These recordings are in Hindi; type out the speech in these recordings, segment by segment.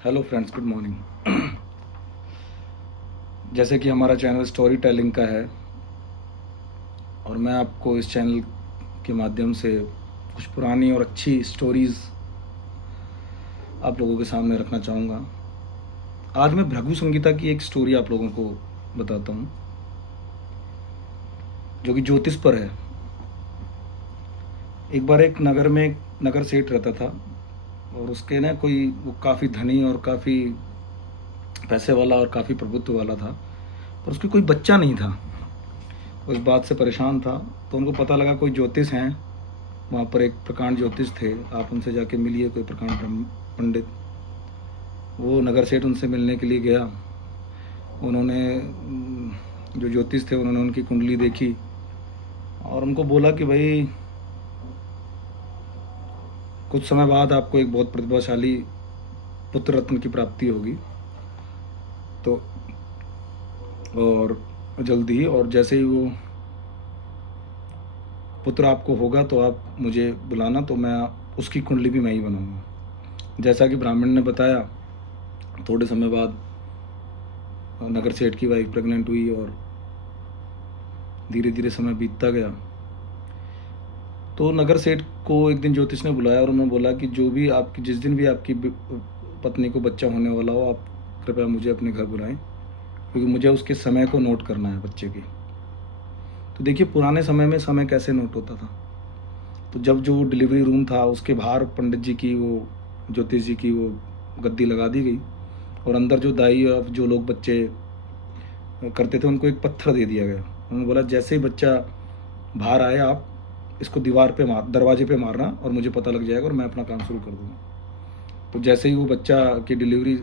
Hello friends, good morning. जैसे कि हमारा चैनल स्टोरी टेलिंग का है और मैं आपको इस चैनल के माध्यम से कुछ पुरानी और अच्छी स्टोरीज़ आप लोगों के सामने रखना चाहूँगा। आज मैं भृगु संगीता की एक स्टोरी आप लोगों को बताता हूँ, जो कि ज्योतिष पर है। एक बार एक नगर में नगर सेठ रहता था और उसके ना कोई वो काफ़ी धनी और काफ़ी पैसे वाला और काफ़ी प्रभुत्व वाला था, पर उसके कोई बच्चा नहीं था। वो इस बात से परेशान था, तो उनको पता लगा कोई ज्योतिष हैं वहाँ पर। एक प्रकांड ज्योतिष थे, आप उनसे जाके मिलिए, कोई प्रकांड पंडित। वो नगर सेठ उनसे मिलने के लिए गया। उन्होंने जो ज्योतिष थे उन्होंने उनकी कुंडली देखी और उनको बोला कि भाई कुछ समय बाद आपको एक बहुत प्रतिभाशाली पुत्र रत्न की प्राप्ति होगी, तो और जल्दी ही, और जैसे ही वो पुत्र आपको होगा तो आप मुझे बुलाना, तो मैं उसकी कुंडली भी मैं ही बनाऊंगा। जैसा कि ब्राह्मण ने बताया, थोड़े समय बाद नगर सेठ की वाइफ प्रेग्नेंट हुई और धीरे धीरे समय बीतता गया। तो नगर सेठ को एक दिन ज्योतिष ने बुलाया और उन्होंने बोला कि जो भी आपकी जिस दिन भी आपकी पत्नी को बच्चा होने वाला हो, आप कृपया मुझे अपने घर बुलाएं, क्योंकि मुझे उसके समय को नोट करना है बच्चे की। तो देखिए, पुराने समय में समय कैसे नोट होता था। तो जब जो डिलीवरी रूम था उसके बाहर पंडित जी की, वो ज्योतिष जी की वो गद्दी लगा दी गई और अंदर जो दाई और जो लोग बच्चे करते थे उनको एक पत्थर दे दिया गया। उन्होंने बोला जैसे ही बच्चा बाहर आए, आप इसको दीवार पे दरवाजे पे मारना और मुझे पता लग जाएगा और मैं अपना काम शुरू कर दूँगा। तो जैसे ही वो बच्चा की डिलीवरी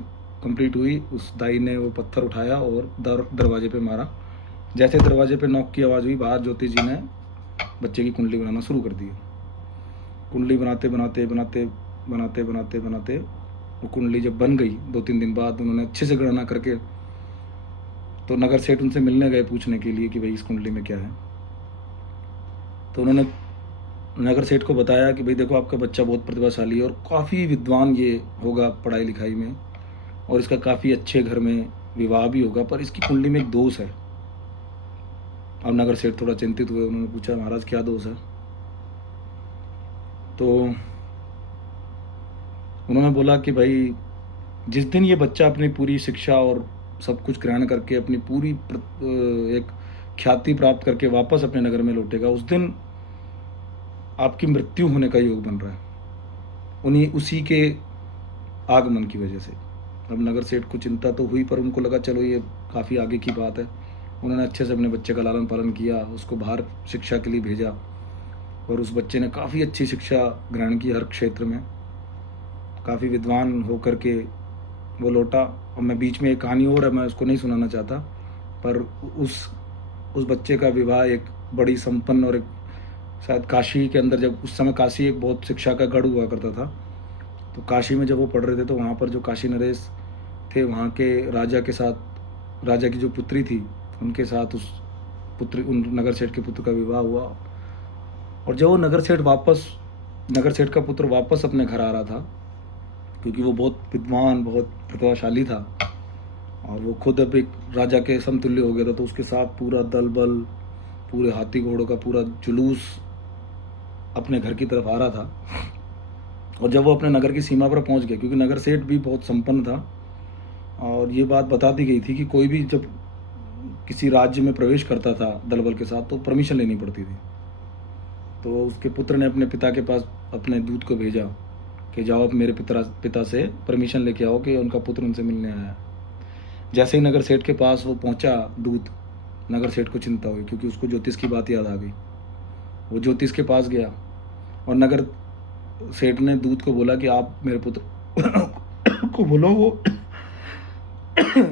कंप्लीट हुई, उस दाई ने वो पत्थर उठाया और दरवाजे पे मारा। जैसे दरवाजे पे नॉक की आवाज़ हुई, बाहर ज्योतिष जी ने बच्चे की कुंडली बनाना शुरू कर दी। कुंडली बनाते बनाते बनाते बनाते बनाते बनाते वो कुंडली जब बन गई, 2-3 दिन बाद उन्होंने अच्छे से गणना करके, तो नगर सेठ उनसे मिलने गए पूछने के लिए कि भाई इस कुंडली में क्या है। तो उन्होंने नगर सेठ को बताया कि भाई देखो, आपका बच्चा बहुत प्रतिभाशाली है और काफ़ी विद्वान ये होगा पढ़ाई लिखाई में, और इसका काफ़ी अच्छे घर में विवाह भी होगा, पर इसकी कुंडली में एक दोष है। अब नगर सेठ थोड़ा चिंतित हुए। उन्होंने पूछा, महाराज क्या दोष है? तो उन्होंने बोला कि भाई जिस दिन ये बच्चा अपनी पूरी शिक्षा और सब कुछ ग्रहण करके अपनी पूरी एक ख्याति प्राप्त करके वापस अपने नगर में लौटेगा, उस दिन आपकी मृत्यु होने का योग बन रहा है, उन्हीं उसी के आगमन की वजह से। अब नगर सेठ को चिंता तो हुई, पर उनको लगा चलो ये काफ़ी आगे की बात है। उन्होंने अच्छे से अपने बच्चे का लालन पालन किया, उसको बाहर शिक्षा के लिए भेजा और उस बच्चे ने काफ़ी अच्छी शिक्षा ग्रहण की, हर क्षेत्र में काफ़ी विद्वान होकर के वो लौटा। और मैं बीच में एक कहानी और है, मैं उसको नहीं सुनाना चाहता, पर उस बच्चे का विवाह एक बड़ी संपन्न और एक शायद काशी के अंदर, जब उस समय काशी एक बहुत शिक्षा का गढ़ हुआ करता था, तो काशी में जब वो पढ़ रहे थे तो वहाँ पर जो काशी नरेश थे, वहाँ के राजा के साथ, राजा की जो पुत्री थी उनके साथ उन नगर सेठ के पुत्र का विवाह हुआ। और जब वो नगर सेठ का पुत्र वापस अपने घर आ रहा था, क्योंकि वो बहुत विद्वान, बहुत प्रतिभाशाली था और वो खुद अब एक राजा के समतुल्य हो गया था, तो उसके साथ पूरा दल बल, पूरे हाथी घोड़ों का पूरा जुलूस अपने घर की तरफ आ रहा था। और जब वो अपने नगर की सीमा पर पहुंच गया, क्योंकि नगर सेठ भी बहुत संपन्न था और ये बात बता दी गई थी कि कोई भी जब किसी राज्य में प्रवेश करता था दल बल के साथ, तो परमिशन लेनी पड़ती थी। तो उसके पुत्र ने अपने पिता के पास अपने दूत को भेजा कि जाओ आप मेरे पिता से परमिशन लेके आओ कि उनका पुत्र उनसे मिलने आया है। जैसे ही नगर सेठ के पास वो पहुंचा दूत, नगर सेठ को चिंता हुई, क्योंकि उसको ज्योतिष की बात याद आ गई। वो ज्योतिष के पास गया और नगर सेठ ने दूत को बोला कि आप मेरे पुत्र को बोलो वो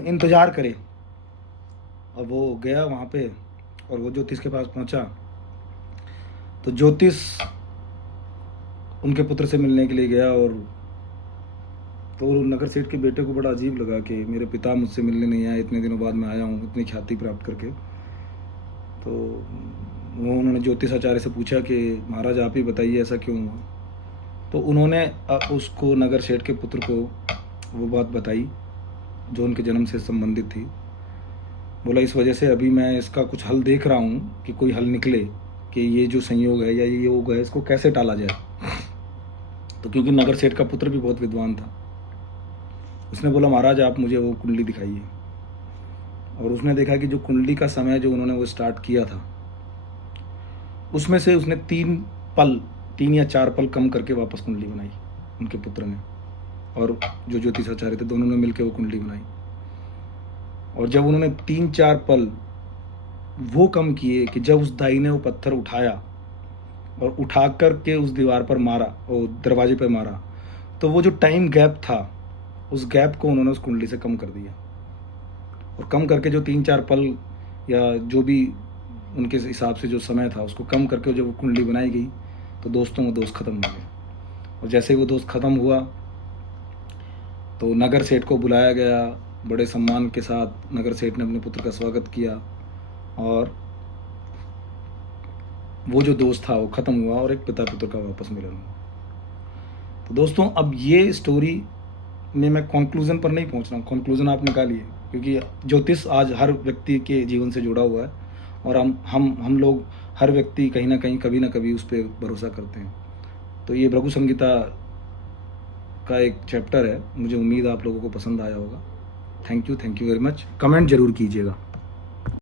इंतजार करे। और वो गया वहाँ पे और वो ज्योतिष के पास पहुंचा, तो ज्योतिष उनके पुत्र से मिलने के लिए गया। और तो नगर सेठ के बेटे को बड़ा अजीब लगा कि मेरे पिता मुझसे मिलने नहीं आए, इतने दिनों बाद मैं आया हूँ इतनी ख्याति प्राप्त करके। तो वो उन्होंने ज्योतिष आचार्य से पूछा कि महाराज आप ही बताइए ऐसा क्यों हुआ। तो उन्होंने उसको, नगर सेठ के पुत्र को, वो बात बताई जो उनके जन्म से संबंधित थी। बोला इस वजह से अभी मैं इसका कुछ हल देख रहा हूँ कि कोई हल निकले कि ये जो संयोग है या ये योग है इसको कैसे टाला जाए। तो क्योंकि नगर सेठ का पुत्र भी बहुत विद्वान था, उसने बोला महाराज आप मुझे वो कुंडली दिखाइए। और उसने देखा कि जो कुंडली का समय जो उन्होंने वो स्टार्ट किया था, उसमें से उसने 3 या 4 पल कम करके वापस कुंडली बनाई उनके पुत्र ने, और जो ज्योतिषाचार्य थे दोनों ने मिलकर वो कुंडली बनाई। और जब उन्होंने 3-4 पल वो कम किए कि जब उस दाई ने वो पत्थर उठाया और उठा कर के उस दीवार पर मारा, वो दरवाजे पर मारा, तो वो जो टाइम गैप था उस गैप को उन्होंने उस कुंडली से कम कर दिया। और कम करके जो 3-4 पल या जो भी उनके हिसाब से जो समय था उसको कम करके जब वो कुंडली बनाई गई तो दोस्तों वो दोस्त ख़त्म हो गया। और जैसे ही वो दोस्त ख़त्म हुआ तो नगर सेठ को बुलाया गया, बड़े सम्मान के साथ नगर सेठ ने अपने पुत्र का स्वागत किया और वो जो दोस्त था वो ख़त्म हुआ और एक पिता पुत्र का वापस मिलन हुआ। तो दोस्तों अब ये स्टोरी में मैं कंक्लूज़न पर नहीं पहुंच रहा हूँ, कंक्लूज़न आप निकालिए, क्योंकि ज्योतिष आज हर व्यक्ति के जीवन से जुड़ा हुआ है और हम लोग हर व्यक्ति कहीं ना कहीं कभी ना कभी उस पर भरोसा करते हैं। तो ये भृगु संहिता का एक चैप्टर है, मुझे उम्मीद आप लोगों को पसंद आया होगा। Thank you very much. Comment ज़रूर कीजिएगा।